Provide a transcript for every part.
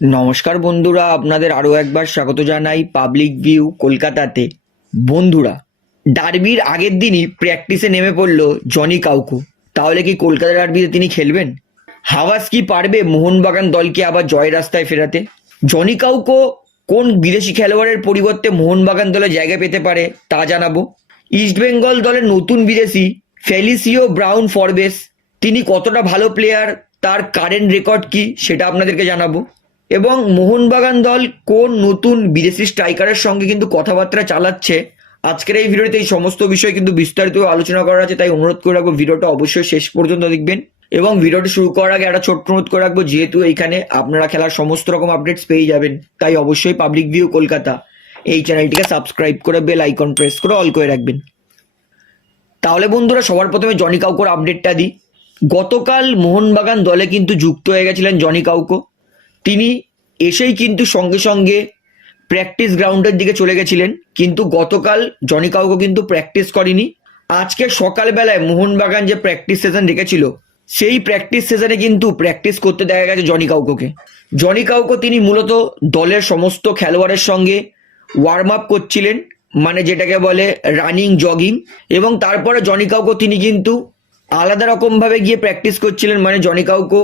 নমস্কার বন্ধুরা, আপনাদের আরও একবার স্বাগত জানাই পাবলিক ভিউ কলকাতাতে। বন্ধুরা ডার্বির আগের দিনই প্র্যাকটিসে নেমে পড়ল জনি কাউকু। তাহলে কি কলকাতা ডার্বিতে তিনি খেলবেন? হাওয়াস কি পারবে মোহনবাগান দলকে আবার জয় রাস্তায় ফেরাতে? জনি কাউকো কোন বিদেশি খেলোয়াড়ের পরিবর্তে মোহনবাগান দলে জায়গা পেতে পারে তা জানাব। ইস্টবেঙ্গল দলের নতুন বিদেশি ফেলিসিও ব্রাউন ফরবেস তিনি কতটা ভালো প্লেয়ার তার কারেন্ট রেকর্ড কি সেটা আপনাদেরকে জানাব। এবং মোহনবাগান দল কোন নতুন বিদেশি স্ট্রাইকারের সঙ্গে কিন্তু কথাবার্তা চালাচ্ছে? আজকের এই ভিডিওতে এই সমস্ত বিষয় কিন্তু বিস্তারিত আলোচনা করা আছে, তাই অনুরোধ করে রাখব ভিডিওটা অবশ্যই শেষ পর্যন্ত দেখবেন। এবং ভিডিওটি শুরু করার আগে একটা ছোট্ট অনুরোধ করে রাখব, যেহেতু এইখানে আপনারা খেলার সমস্ত রকম আপডেটস পেয়ে যাবেন, তাই অবশ্যই পাবলিক ভিউ কলকাতা এই চ্যানেলটিকে সাবস্ক্রাইব করে বেল আইকন প্রেস করে অল করে রাখবেন। তাহলে বন্ধুরা, সবার প্রথমে জনি কাউকোর আপডেটটা দিই। গতকাল মোহনবাগান দলে কিন্তু যুক্ত হয়ে গেছিলেন জনি কাউকো। তিনি এসেই কিন্তু সঙ্গে সঙ্গে প্র্যাকটিস গ্রাউন্ডের দিকে চলে গেছিলেন, কিন্তু গতকাল জনি কাউকো কিন্তু প্র্যাকটিস করেনি। আজকে সকালবেলায় মোহনবাগান যে প্র্যাকটিস সেশন রেখেছিল সেই প্র্যাকটিস সেশনে কিন্তু প্র্যাকটিস করতে দেখা গেছে জনি কাউকোকে জনি কাউকো তিনি মূলত দলের সমস্ত খেলোয়াড়ের সঙ্গে ওয়ার্ম আপ করছিলেন মানে যেটাকে বলে রানিং জগিং এবং তারপরে জনি কাউকো তিনি কিন্তু আলাদা রকমভাবে গিয়ে প্র্যাকটিস করছিলেন মানে জনি কাউকো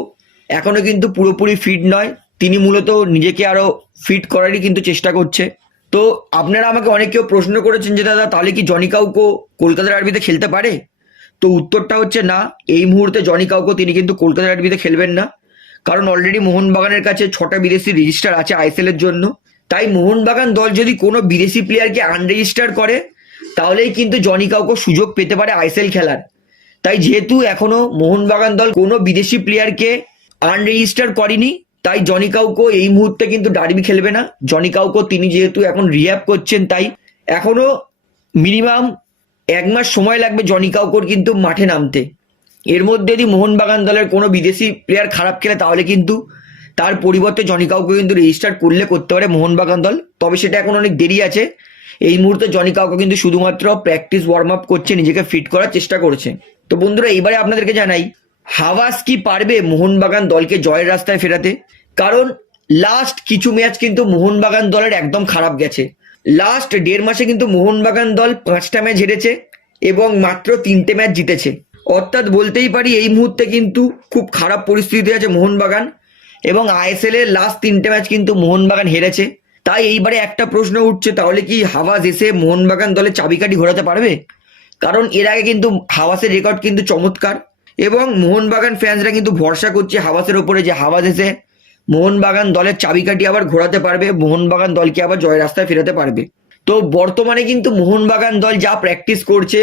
এখনও কিন্তু পুরোপুরি ফিট নয়। তিনি মূলত নিজেকে আরও ফিট করারই কিন্তু চেষ্টা করছে। তো আপনারা আমাকে অনেক কেউ প্রশ্ন করেছেন যে, দাদা, তাহলে কি জনি কাউকো কলকাতা ডার্বিতে খেলতে পারে? তো উত্তরটা হচ্ছে, না, এই মুহূর্তে জনি কাউকো তিনি কিন্তু কলকাতা ডার্বিতে খেলবেন না। কারণ অলরেডি মোহনবাগানের কাছে ছটা বিদেশি রেজিস্টার আছে আইএসএল এর জন্য। তাই মোহনবাগান দল যদি কোনো বিদেশি প্লেয়ারকে আনরেজিস্টার করে, তাহলেই কিন্তু জনি কাউকো সুযোগ পেতে পারে আইএসএল খেলার। তাই যেহেতু এখনও মোহনবাগান দল কোনো বিদেশি প্লেয়ারকে আনরেজিস্টার করেনি তাই জনি কাউকো এই মুহূর্তে কিন্তু ডার্বি খেলবে না। জনি কাউকো তিনি যেহেতু এখন রিহ্যাব করছেন, তাই এখনও মিনিমাম এক মাস সময় লাগবে জনি কাউকোর কিন্তু মাঠে নামতে। এর মধ্যে যদি মোহনবাগান দলের কোনো বিদেশি প্লেয়ার খারাপ খেলে, তাহলে কিন্তু তার পরিবর্তে জনি কাউকে কিন্তু রেজিস্টার করলে করতে পারে মোহনবাগান দল। তবে সেটা এখন অনেক দেরি আছে। এই মুহূর্তে জনি কাউকে কিন্তু শুধুমাত্র প্র্যাকটিস ওয়ার্ম আপ করছে, নিজেকে ফিট করার চেষ্টা করছে। তো বন্ধুরা এইবারে আপনাদেরকে জানাই হাওয়াস কি পারবে মোহনবাগান দলকে জয়ের রাস্তায় ফেরাতে? কারণ লাস্ট কিছু ম্যাচ কিন্তু মোহনবাগান দলের একদম খারাপ গেছে। লাস্ট দেড় মাসে কিন্তু মোহনবাগান দল পাঁচটা ম্যাচ হেরেছে এবং মাত্র তিনটে ম্যাচ জিতেছে। অর্থাৎ বলতেই পারি এই মুহূর্তে কিন্তু খুব খারাপ পরিস্থিতি আছে মোহনবাগান এবং আইএসএল এর লাস্ট তিনটে ম্যাচ কিন্তু মোহনবাগান হেরেছে। তাই এইবারে একটা প্রশ্ন উঠছে, তাহলে কি হাওয়াজ এসে মোহনবাগান দলে চাবিকাঠি ঘোরাতে পারবে? কারণ এর আগে কিন্তু হাওয়াসের রেকর্ড কিন্তু চমৎকার। এবং মোহনবাগান ফ্যান্সরা কিন্তু ভরসা করছে হাওয়াসের ওপরে যে হাওয়াজ এসে মোহনবাগান দলের চাবিকাঠি আবার ঘোরাতে পারবে, মোহনবাগান দলকে আবার জয় রাস্তায় ফেরাতে পারবে। তো বর্তমানে কিন্তু মোহনবাগান দল যা প্র্যাকটিস করছে,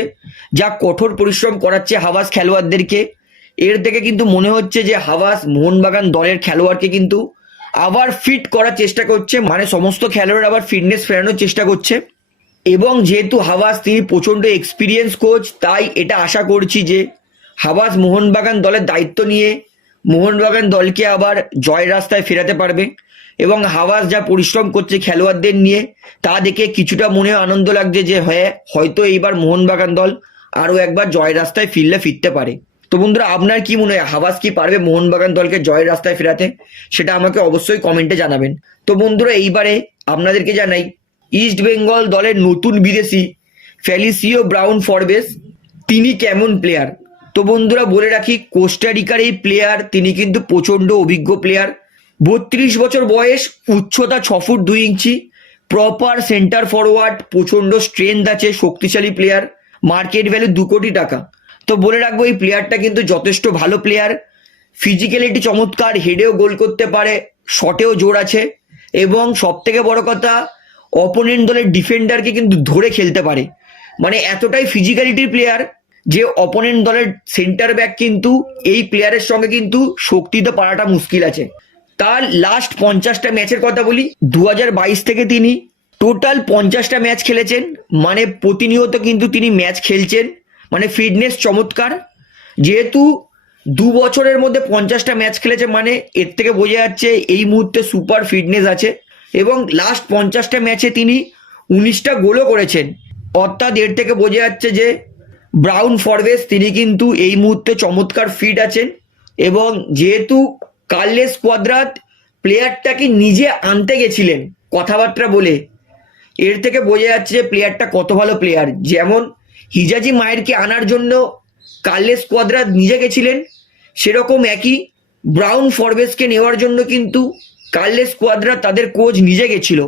যা কঠোর পরিশ্রম করাচ্ছে হাওয়াস খেলোয়াড়দেরকে, এর থেকে কিন্তু মনে হচ্ছে যে হাওয়াস মোহনবাগান দলের খেলোয়াড়কে কিন্তু আবার ফিট করার চেষ্টা করছে মানে সমস্ত খেলোয়াড় আবার ফিটনেস ফেরানোর চেষ্টা করছে। এবং যেহেতু হাওয়াস তিনি প্রচণ্ড এক্সপিরিয়েন্স কোচ তাই এটা আশা করছি যে হাওয়াস মোহনবাগান দলের দায়িত্ব নিয়ে মোহনবাগান দলকে আবার জয় রাস্তায় ফেরাতে পারবে এবং হাওয়াস যা পরিশ্রম করছে খেলোয়াড়দের নিয়ে, তা দেখে কিছুটা মনে আনন্দ লাগছে যে হ্যাঁ হয়তো এইবার মোহনবাগান দল আরও একবার জয় রাস্তায় ফিরলে ফিরতে পারে। তো বন্ধুরা, আপনার কি মনে হয় হাওয়াস কি পারবে মোহনবাগান দলকে জয়ের রাস্তায় ফেরাতে? সেটা আমাকে অবশ্যই কমেন্টে জানাবেন। তো বন্ধুরা, এইবারে আপনাদেরকে জানাই, ইস্ট বেঙ্গল দলের নতুন বিদেশি ফেলিসিও ব্রাউন ফরবেস, তিনি কেমন প্লেয়ার তো বন্ধুরা বলে রাখি কোস্টারিকার এই প্লেয়ার তিনি কিন্তু প্রচণ্ড অভিজ্ঞ প্লেয়ার বত্রিশ বছর বয়স, উচ্চতা ছ ফুট দুই ইঞ্চি প্রপার সেন্টার ফরওয়ার্ড প্রচণ্ড স্ট্রেংথ আছে, শক্তিশালী প্লেয়ার মার্কেট ভ্যালু দু কোটি টাকা। তো বলে রাখব, এই প্লেয়ারটা কিন্তু যথেষ্ট ভালো প্লেয়ার ফিজিক্যালিটি চমৎকার হেডেও গোল করতে পারে শটেও জোর আছে, এবং সব থেকে বড় কথা অপোনেন্ট দলের ডিফেন্ডারকে কিন্তু ধরে খেলতে পারে। মানে এতটাই ফিজিক্যালিটির প্লেয়ার যে অপোনেন্ট দলের সেন্টার ব্যাক কিন্তু এই প্লেয়ারের সঙ্গে কিন্তু শক্তিতে পারাটা মুশকিল আছে। তার লাস্ট পঞ্চাশটা ম্যাচের কথা বলি দু হাজার বাইশ থেকে তিনি টোটাল পঞ্চাশটা ম্যাচ খেলেছেন মানে প্রতিনিয়ত কিন্তু তিনি ম্যাচ খেলছেন মানে ফিটনেস চমৎকার। যেহেতু দু বছরের মধ্যে পঞ্চাশটা ম্যাচ খেলেছে মানে এর থেকে বোঝা যাচ্ছে এই মুহূর্তে সুপার ফিটনেস আছে। এবং লাস্ট পঞ্চাশটা ম্যাচে তিনি উনিশটা গোলও করেছেন। অর্থাৎ এর থেকে বোঝা যাচ্ছে যে ব্রাউন ফরবেস তিনি কিন্তু এই মুহূর্তে চমৎকার ফিট আছেন এবং যেহেতু কার্লেস কোয়াদ্রাত প্লেয়ারটাকে নিজে আনতে গেছিলেন, কথাবার্তা বলে, এর থেকে বোঝা যাচ্ছে যে প্লেয়ারটা কত ভালো প্লেয়ার যেমন হিজাজি মায়েরকে আনার জন্য কার্লেস কোয়াদ্রা নিজে গেছিলেন, সেরকম একই ব্রাউন ফরবেসকে নেওয়ার জন্য কিন্তু কার্লেস কোয়াদ্রা তাদের কোচ নিজে গেছিল।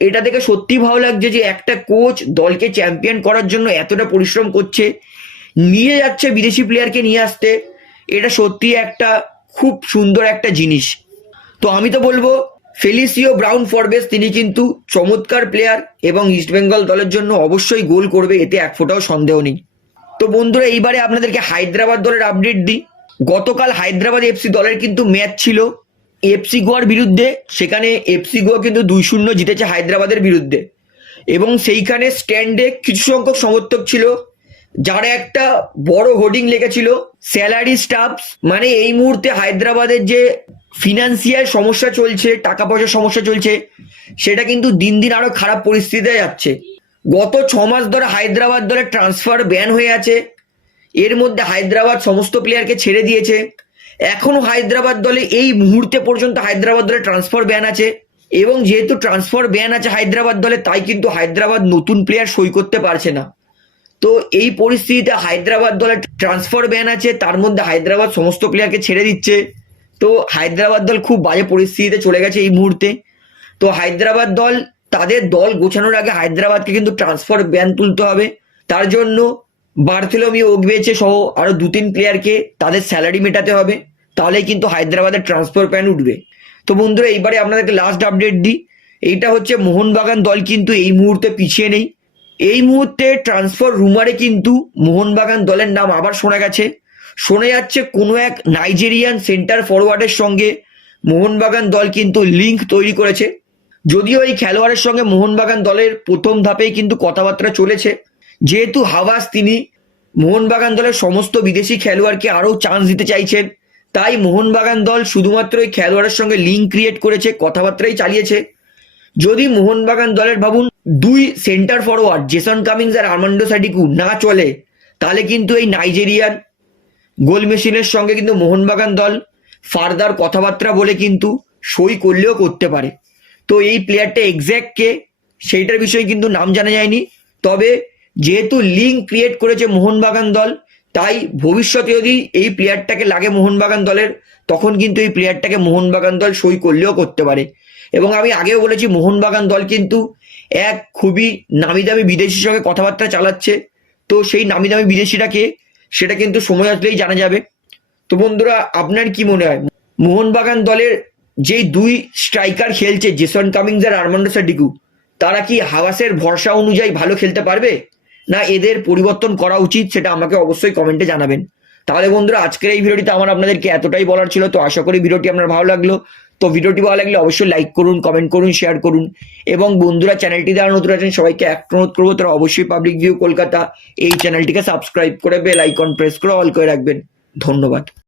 এটা দেখে সত্যি ভালো লাগছে যে একটা কোচ দলকে চ্যাম্পিয়ন করার জন্য এতটা পরিশ্রম করছে, নিয়ে যাচ্ছে বিদেশি প্লেয়ারকে নিয়ে আসতে। এটা সত্যি একটা খুব সুন্দর একটা জিনিস। তো আমি তো বলব, ফেলিসিও ব্রাউন ফরবেস, তিনি কিন্তু চমৎকার প্লেয়ার এবং ইস্টবেঙ্গল দলের জন্য অবশ্যই গোল করবে, এতে এক ফোঁটাও সন্দেহ নেই। তো বন্ধুরা, এইবারে আপনাদেরকে হায়দ্রাবাদ দলের আপডেট দিই। গতকাল হায়দ্রাবাদ এফসি দলের কিন্তু ম্যাচ ছিল। এফসি গোয়ার বিরুদ্ধে, সেখানে এফসি গোয়া কিন্তু দুই শূন্য জিতেছে হায়দ্রাবাদের বিরুদ্ধে। এবং সেইখানে স্ট্যান্ডে কিছু সংখ্যক সমর্থক ছিল, যারা একটা বড় হোর্ডিং লেগেছিল স্যালারি স্টাফস মানে এই মুহূর্তে হায়দ্রাবাদের যে ফিনান্সিয়াল সমস্যা চলছে টাকা পয়সার সমস্যা চলছে, সেটা কিন্তু দিন দিন আরও খারাপ পরিস্থিতিতে যাচ্ছে। গত ছ মাস ধরে হায়দ্রাবাদ দলের ট্রান্সফার ব্যান হয়ে আছে। এর মধ্যে হায়দ্রাবাদ সমস্ত প্লেয়ারকে ছেড়ে দিয়েছে। এখনও হায়দ্রাবাদ দলে এই মুহূর্তে পর্যন্ত হায়দ্রাবাদ দলে ট্রান্সফার ব্যান আছে। এবং যেহেতু ট্রান্সফার ব্যান আছে হায়দ্রাবাদ দলে, তাই কিন্তু হায়দ্রাবাদ নতুন প্লেয়ার সই করতে পারছে না। তো এই পরিস্থিতিতে হায়দ্রাবাদ দলে ট্রান্সফার ব্যান আছে, তার মধ্যে হায়দ্রাবাদ সমস্ত প্লেয়ারকে ছেড়ে দিচ্ছে। তো হায়দ্রাবাদ দল খুব বাজে পরিস্থিতিতে চলে গেছে এই মুহূর্তে। তো হায়দ্রাবাদ দল, তাদের দল গোছানোর আগে হায়দ্রাবাদকে কিন্তু ট্রান্সফার ব্যান তুলতে হবে। তার জন্য বার্থেলোমিও ওগবেচে সহ আরও দু তিন প্লেয়ারকে তাদের স্যালারি মেটাতে হবে। তাহলেই কিন্তু হায়দ্রাবাদের ট্রান্সফার প্যান উঠবে। তো বন্ধুরা, এইবারে আপনাদেরকে লাস্ট আপডেট দিই। এইটা হচ্ছে মোহনবাগান দল কিন্তু এই মুহূর্তে পিছিয়ে নেই। এই মুহূর্তে ট্রান্সফার রুমারে কিন্তু মোহনবাগান দলের নাম আবার শোনা গেছে। শোনা যাচ্ছে কোনো এক নাইজেরিয়ান সেন্টার ফরওয়ার্ডের সঙ্গে মোহনবাগান দল কিন্তু লিঙ্ক তৈরি করেছে। যদিও এই খেলোয়াড়ের সঙ্গে মোহনবাগান দলের প্রথম ধাপেই কিন্তু কথাবার্তা চলেছে। যেহেতু হাওয়াস তিনি মোহনবাগান দলের সমস্ত বিদেশি খেলোয়াড়কে আরও চান্স দিতে চাইছেন। তাই মোহনবাগান দল শুধুমাত্র ওই খেলোয়াড়ের সঙ্গে লিঙ্ক ক্রিয়েট করেছে, কথাবার্তাই চালিয়েছে। যদি মোহনবাগান দলের ভাবুন, দুই সেন্টার ফরওয়ার্ড জেসন কামিংস আর আর্মান্ডো সাডিকু না চলে, তাহলে কিন্তু এই নাইজেরিয়ান গোল মেশিনের সঙ্গে কিন্তু মোহনবাগান দল ফার্দার কথাবার্তা বলে কিন্তু সই করলেও করতে পারে। তো এই প্লেয়ারটা এক্স্যাক্ট কে, সেইটার বিষয়ে কিন্তু নাম জানা যায়নি। তবে যেহেতু লিঙ্ক ক্রিয়েট করেছে মোহনবাগান দল তাই ভবিষ্যতে যদি এই প্লেয়ারটাকে লাগে মোহনবাগান দলের, তখন কিন্তু এই প্লেয়ারটাকে মোহনবাগান দল সই করলেও করতে পারে। এবং আমি আগেও বলেছি, মোহনবাগান দল কিন্তু এক খুবই নামি দামি বিদেশির সঙ্গে কথাবার্তা চালাচ্ছে। তো সেই নামি দামি বিদেশিটাকে, সেটা কিন্তু সময় আসলেই জানা যাবে। তো বন্ধুরা, আপনার কি মনে হয়? মোহনবাগান দলের যেই দুই স্ট্রাইকার খেলছে, জেসন কামিংস আর আর্মান্ডো সাডিকু তারা কি হাওয়াসের ভরসা অনুযায়ী ভালো খেলতে পারবে? না এদের পরিবর্তন করা উচিত সেটা আমাকে অবশ্যই কমেন্টে জানাবেন। তাহলে বন্ধুরা, আজকের এই ভিডিওটিতে আমার আপনাদেরকে এতটাই বলার ছিল, তো আশা করি ভিডিওটি আপনার ভালো লাগল। তো ভিডিওটি ভালো লাগলে অবশ্যই লাইক করুন কমেন্ট করুন শেয়ার করুন। এবং বন্ধুরা চ্যানেলটি দ্বারা নতুন আছেন, সবাইকে এক অনুরোধ করব, তারা অবশ্যই পাবলিক ভিউ কলকাতা এই চ্যানেলটিকে সাবস্ক্রাইব করে বেল আইকন প্রেস করে অল করে রাখবেন। ধন্যবাদ।